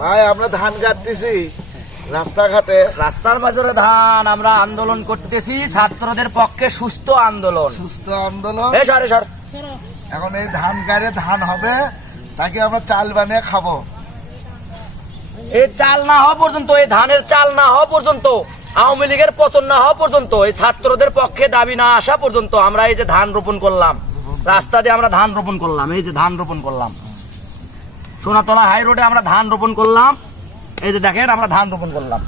ভাই আমরা ধান কাটতেছি। রাস্তাঘাটে রাস্তার মাঝরে ধান আমরা আন্দোলন করতেছি ছাত্রদের পক্ষে সুস্থ আন্দোলন। সুস্থ আন্দোলন। এ সর সর। এখন এই ধান গাড়ে ধান হবে তাকে আমরা চাল বানিয়ে খাব। এই চাল না হওয়া পর্যন্ত এই ধানের চাল না হওয়া পর্যন্ত আওয়ামী লীগের পতন না হওয়া পর্যন্ত এই ছাত্রদের পক্ষে দাবি না আসা পর্যন্ত আমরা এই যে ধান রোপণ করলাম। রাস্তা দিয়ে আমরা ধান রোপণ করলাম এই যে ধান রোপণ করলাম। সোনাতলা হাই রোডে আমরা ধান রোপণ করলাম এই যে দেখেন আমরা ধান রোপণ করলাম।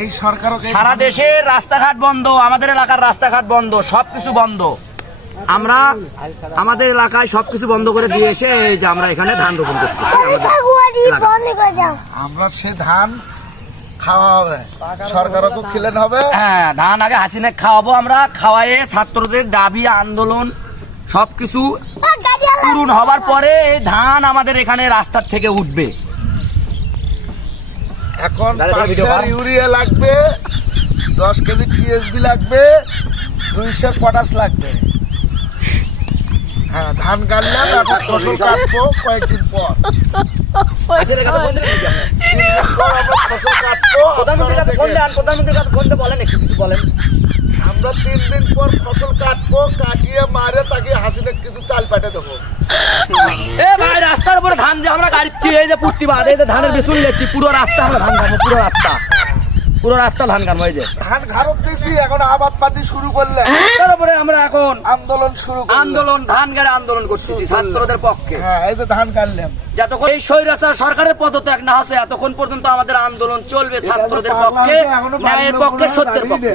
এই সরকারও সারা দেশের রাস্তাঘাট বন্ধ আমাদের এলাকার রাস্তাঘাট বন্ধ সবকিছু বন্ধ। আমরা আমাদের এলাকায় সবকিছু বন্ধ করে দিয়ে এসে এই যে আমরা এখানে ধান রোপণ করতেছি। আমরা সে ধান খাওয়া হবে হবে। হ্যাঁ ধান আগে হাসিনে খাওয়াবো আমরা খাওয়ায়ে ছাত্রদের দাবি আন্দোলন সবকিছু পূরণ হবার পরে এই ধান আমাদের এখানে রাস্তার থেকে উঠবে। এখন। ইউরিয়া লাগবে দশ কেজি টিএসবি লাগবে দুইশো পটাশ লাগবে। হ্যাঁ ধান এখন ফসল কাটবো কয়েকদিন পর। আমরা তিন দিন পর ফসল কাটবো, কাটিয়ে মারে তাকে হাসিনে কিছু চাল পাঠিয়ে দেবো। রাস্তার উপরে ধান যে আমরা গাড়ি এই যে প্রতিবাদ এই যে ধানের বেসুন লেচ্ছি, পুরো রাস্তা আমরা ধান পুরো রাস্তা। পুরো রাস্তা ধান খান এই যে। ধান খারপ দিয়েছি এখন আবাদ পাতি শুরু করলে। তারপরে আমরা এখন আন্দোলন শুরু আন্দোলন ধান গাড়ি আন্দোলন করতেছি ছাত্রদের পক্ষে। হ্যাঁ এই তো ধান কাটলাম যতক্ষণ এই স্বৈরাচার সরকারের পদত্যাগ না হচ্ছে এতক্ষণ পর্যন্ত আমাদের আন্দোলন চলবে ছাত্রদের পক্ষে ন্যায়ের পক্ষে সত্যের পক্ষে।